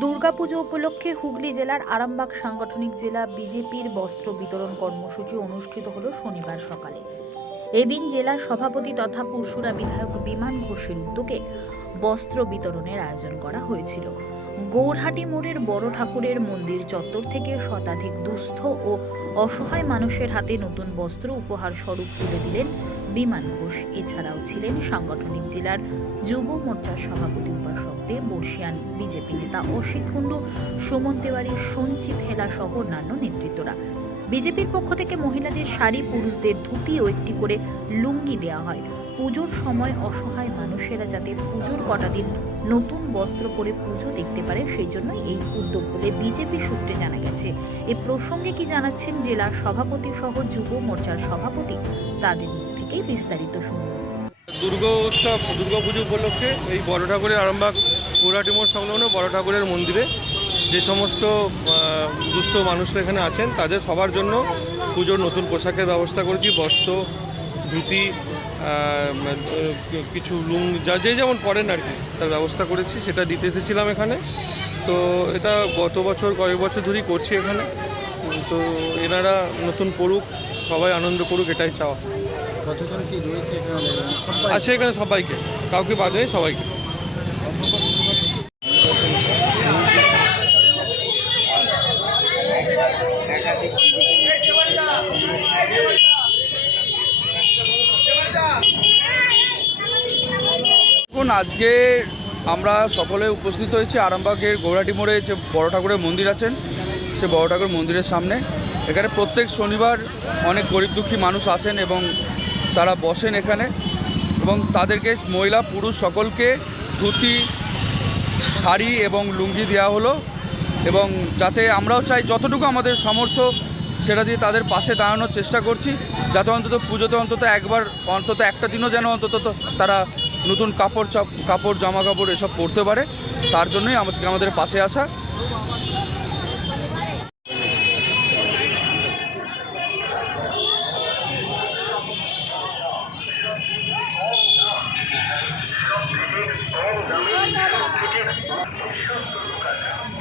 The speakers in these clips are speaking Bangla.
দুর্গাপুজো উপলক্ষে হুগলি জেলার আরামবাগ সাংগঠনিক জেলা বিজেপির বস্ত্র বিতরণ কর্মসূচি অনুষ্ঠিত হল শনিবার সকালে। এদিন জেলার সভাপতি তথা পুরসুরা বিধায়ক বিমান ঘোষের উদ্যোগে বস্ত্র বিতরণের আয়োজন করা হয়েছিল। গৌরহাটি মোড়ের বড় ঠাকুরের মন্দির চত্বর থেকে শতাধিক দুস্থ ও অসহায় মানুষের হাতে নতুন বস্ত্র উপহার স্বরূপ তুলে দিলেন বিমান ঘোষ, এছাড়াও ছিলেন সাংগঠনিক জেলার যুব মোর্চার সভাপতি উপাসক দেব বর্ষিয়ান বিজেপি নেতা অসিত কুণ্ডু, সুমন তেওয়ারি সঞ্চিত হেলা সহ অন্যান্য নেতৃত্বরা। বিজেপির পক্ষ থেকে মহিলাদের শাড়ি, পুরুষদের ধুতি ও একটি করে লুঙ্গি দেওয়া হয়। পুজোর সময় অসহায় মানুষেরা যাতে পুজোর কটা দিন নতুন বস্ত্র পরে পুজো দেখতে পারে, সেই জন্যই এই উদ্যোগ বলে বিজেপি সূত্রে জানা গেছে। এ প্রসঙ্গে কি জানাচ্ছেন জেলার সভাপতি সহ যুব মোর্চার সভাপতি তাদের মুখ থেকেই বিস্তারিত শুনুন। দুর্গা উৎসব, দুর্গা পুজো উপলক্ষে এই বড় ঠাকুরের আরামবাগ পুরাটি মোড় সংলগ্ন বড় ঠাকুরের মন্দিরে যে সমস্ত দুস্থ মানুষরা এখানে আছেন, তাদের সবার জন্য পুজোর নতুন পোশাকের ব্যবস্থা করেছি, বস্ত্র, ধুতি কিছু লুং যা যে যেমন পড়েন আর কি, তার ব্যবস্থা করেছি, সেটা দিতে এসেছিলাম এখানে। তো এটা গত বছর, কয়েক বছর ধরেই করছি এখানে। তো এনারা নতুন পড়ুক, সবাই আনন্দ করুক, এটাই চাওয়া। কতজন কি রয়েছে এখানে? সবাই? আছে এখানে সবাইকে। কাউকে বাদ নেই সবাইকে। দেখুন আজকে আমরা সকলে উপস্থিত হয়েছি আরামবাগের গৌরাটি মোড়ে যে বড় ঠাকুরের মন্দির আছেন সে বড় ঠাকুর মন্দিরের সামনে। এখানে প্রত্যেক শনিবার অনেক গরিব দুঃখী মানুষ আসেন এবং তারা বসেন এখানে এবং তাদেরকে মহিলা পুরুষ সকলকে ধুতি, শাড়ি এবং লুঙ্গি দেওয়া হলো এবং যাতে আমরাও চাই যতটুকু আমাদের সামর্থ্য সেটা দিয়ে তাদের পাশে দাঁড়ানোর চেষ্টা করছি, যাতে অন্তত পুজোতে অন্তত একবার, অন্তত একটা দিনও যেন অন্তত তারা নতুন কাপড় কাপড়, জামা কাপড় এসব পরতে পারে, তার জন্যই আমাদের পাশে আসা।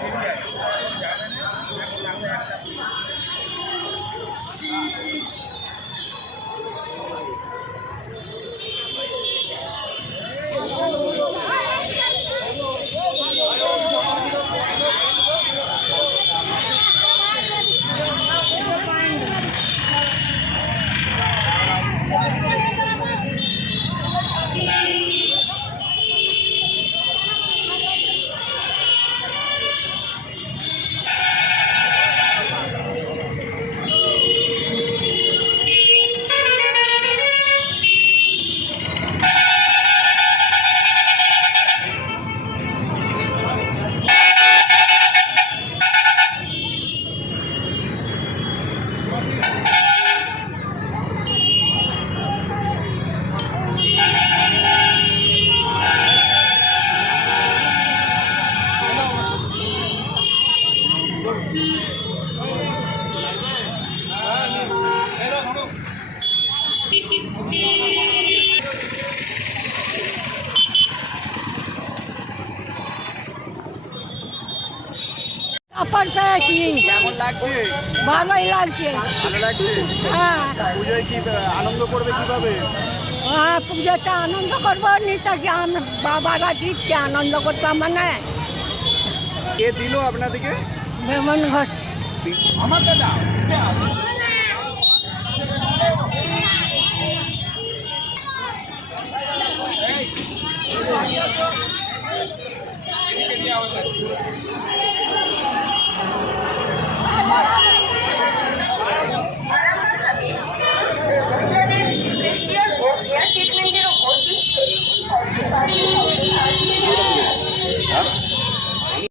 Okay. কাপড় পেয়েছি কেমন লাগছে? ভালোই লাগছে। ভালো লাগছে? হ্যাঁ। পুজোয় কি আনন্দ করবে কীভাবে? হ্যাঁ পুজোতে আনন্দ করব নিতে কি আমরা বাবারা দিচ্ছে আনন্দ করতাম মানে। কে দিল আপনাদেরকে? ভ্রমণ ঘোষ।